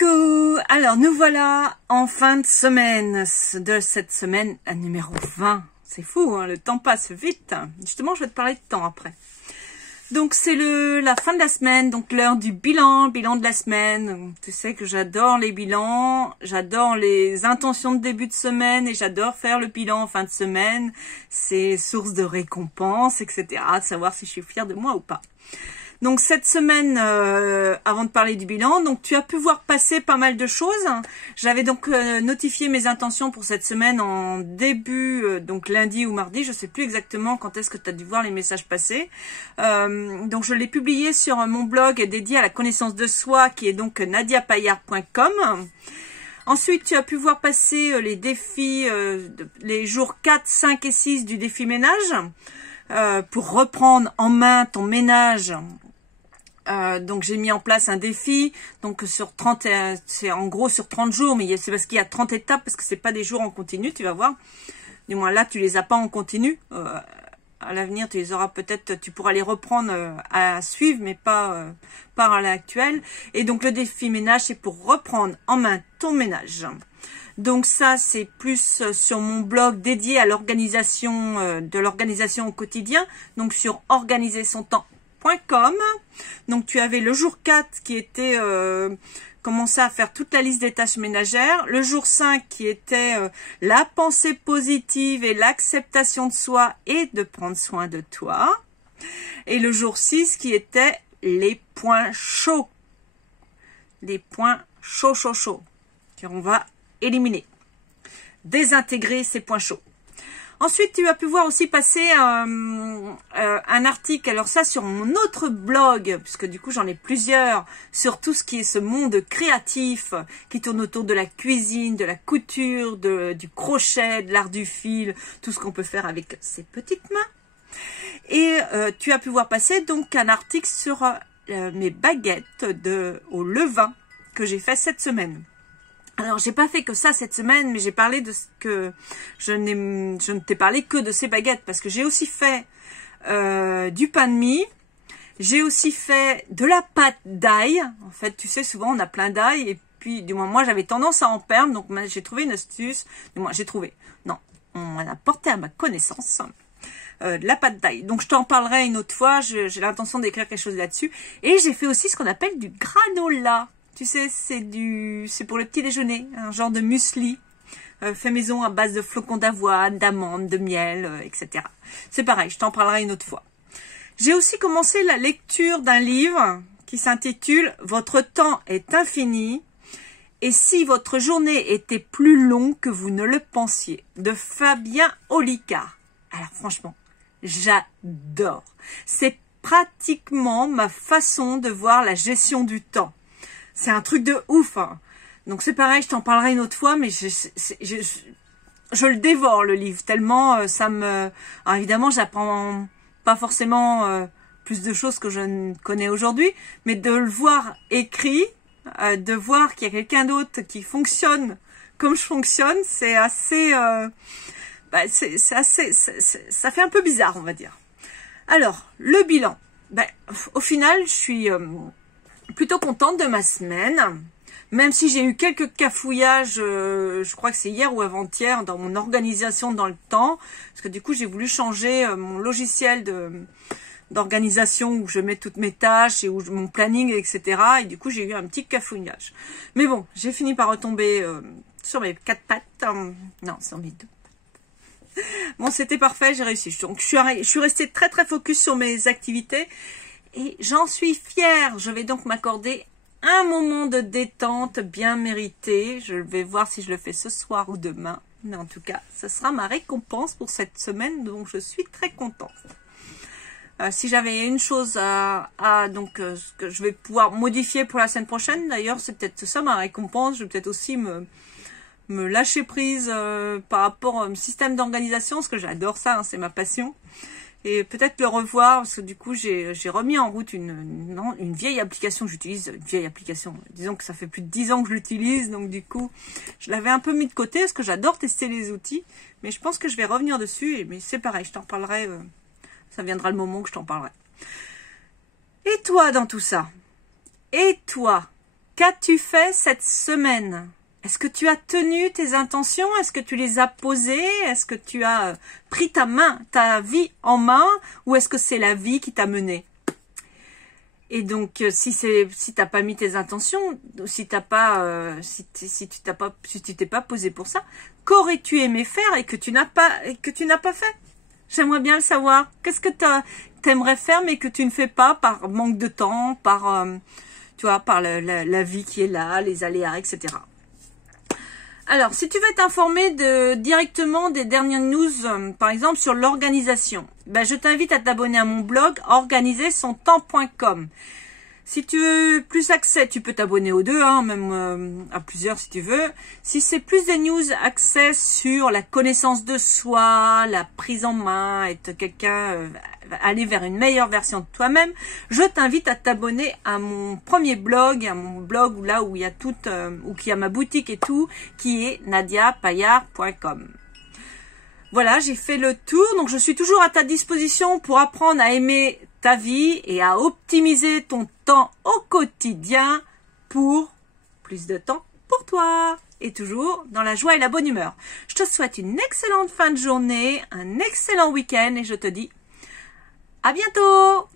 Coucou! Alors nous voilà en fin de semaine, de cette semaine numéro 20. C'est fou, hein, le temps passe vite. Justement, je vais te parler de temps après. Donc c'est la fin de la semaine, donc l'heure du bilan de la semaine. Tu sais que j'adore les bilans, j'adore les intentions de début de semaine et j'adore faire le bilan en fin de semaine. C'est source de récompense, etc. De savoir si je suis fière de moi ou pas. Donc cette semaine, avant de parler du bilan, donc tu as pu voir passer pas mal de choses. J'avais donc notifié mes intentions pour cette semaine en début, donc lundi ou mardi, je sais plus exactement quand est-ce que tu as dû voir les messages passer. Donc je l'ai publié sur mon blog dédié à la connaissance de soi qui est donc nadiapayard.com. Ensuite, tu as pu voir passer les défis, les jours 4, 5 et 6 du défi ménage. Pour reprendre en main ton ménage. Donc j'ai mis en place un défi, donc sur 30, c'est en gros sur 30 jours, mais c'est parce qu'il y a 30 étapes, parce que c'est pas des jours en continu, tu vas voir. Du moins là, tu les as pas en continu. À l'avenir, tu les auras peut-être, tu pourras les reprendre à suivre, mais pas à l'actuel. Et donc le défi ménage, c'est pour reprendre en main ton ménage. Donc ça, c'est plus sur mon blog dédié à l'organisation, de l'organisation au quotidien, donc sur organisersontemps.com. Donc tu avais le jour 4 qui était commencer à faire toute la liste des tâches ménagères, le jour 5 qui était la pensée positive et l'acceptation de soi et de prendre soin de toi, et le jour 6 qui était les points chauds. Les points chauds. On va éliminer, désintégrer ces points chauds. Ensuite, tu as pu voir aussi passer un article, alors ça sur mon autre blog, puisque du coup j'en ai plusieurs, sur tout ce qui est ce monde créatif, qui tourne autour de la cuisine, de la couture, du crochet, de l'art du fil, tout ce qu'on peut faire avec ses petites mains. Et tu as pu voir passer donc un article sur mes baguettes au levain que j'ai fait cette semaine. Alors, j'ai pas fait que ça cette semaine, mais j'ai parlé de ce que je ne t'ai parlé que de ces baguettes, parce que j'ai aussi fait du pain de mie, j'ai aussi fait de la pâte d'ail. En fait, tu sais, souvent on a plein d'ail, et puis du moins moi j'avais tendance à en perdre, donc j'ai trouvé une astuce. Du moins on m'en a porté à ma connaissance. De la pâte d'ail. Donc je t'en parlerai une autre fois, j'ai l'intention d'écrire quelque chose là-dessus. Et j'ai fait aussi ce qu'on appelle du granola. Tu sais, c'est pour le petit déjeuner, un genre de muesli fait maison à base de flocons d'avoine, d'amandes, de miel, etc. C'est pareil, je t'en parlerai une autre fois. J'ai aussi commencé la lecture d'un livre qui s'intitule « Votre temps est infini et si votre journée était plus longue que vous ne le pensiez » de Fabien Olicard. Alors franchement, j'adore. C'est pratiquement ma façon de voir la gestion du temps. C'est un truc de ouf, hein. Donc c'est pareil, je t'en parlerai une autre fois, mais je le dévore le livre, tellement ça me... Alors évidemment, j'apprends pas forcément plus de choses que je ne connais aujourd'hui, mais de le voir écrit, de voir qu'il y a quelqu'un d'autre qui fonctionne comme je fonctionne, c'est assez... ça fait un peu bizarre, on va dire. Alors, le bilan. Au final, je suis... plutôt contente de ma semaine, même si j'ai eu quelques cafouillages, je crois que c'est hier ou avant-hier, dans mon organisation dans le temps, parce que du coup j'ai voulu changer mon logiciel d'organisation où je mets toutes mes tâches et où mon planning, etc. Et du coup j'ai eu un petit cafouillage. Mais bon, j'ai fini par retomber sur mes 4 pattes, non, sur mes 2. Bon, c'était parfait, j'ai réussi. Donc je suis restée très très focus sur mes activités. Et j'en suis fière. Je vais donc m'accorder un moment de détente bien mérité. Je vais voir si je le fais ce soir ou demain. Mais en tout cas, ce sera ma récompense pour cette semaine, donc je suis très contente. Si j'avais une chose ce que je vais pouvoir modifier pour la semaine prochaine, d'ailleurs, c'est peut-être ça ma récompense. Je vais peut-être aussi me lâcher prise par rapport au système d'organisation, parce que j'adore ça, hein, c'est ma passion. Et peut-être le revoir, parce que du coup, j'ai remis en route une vieille application que j'utilise. Une vieille application, disons que ça fait plus de 10 ans que je l'utilise, donc du coup, je l'avais un peu mis de côté, parce que j'adore tester les outils. Mais je pense que je vais revenir dessus, mais c'est pareil, je t'en parlerai, ça viendra le moment où je t'en parlerai. Et toi, dans tout ça? Et toi? Qu'as-tu fait cette semaine? Est-ce que tu as tenu tes intentions? Est-ce que tu les as posées? Est-ce que tu as pris ta vie en main? Ou est-ce que c'est la vie qui t'a mené? Et donc, si t'as pas mis tes intentions, si tu t'es pas posé pour ça, qu'aurais-tu aimé faire et que tu n'as pas fait? J'aimerais bien le savoir. Qu'est-ce que t'aimerais faire mais que tu ne fais pas par manque de temps, par tu vois, par la vie qui est là, les aléas, etc. Alors, si tu veux être informé directement des dernières news, par exemple sur l'organisation, ben, je t'invite à t'abonner à mon blog organisersontemps.com. Si tu veux plus accès, tu peux t'abonner aux deux, hein, même à plusieurs si tu veux. Si c'est plus des news accès sur la connaissance de soi, la prise en main, être quelqu'un, aller vers une meilleure version de toi-même, je t'invite à t'abonner à mon premier blog, là où il y a tout, où il y a ma boutique et tout, qui est nadiapayard.com. Voilà, j'ai fait le tour, donc je suis toujours à ta disposition pour apprendre à aimer ta vie et à optimiser ton temps au quotidien pour plus de temps pour toi et toujours dans la joie et la bonne humeur. Je te souhaite une excellente fin de journée, un excellent week-end et je te dis à bientôt!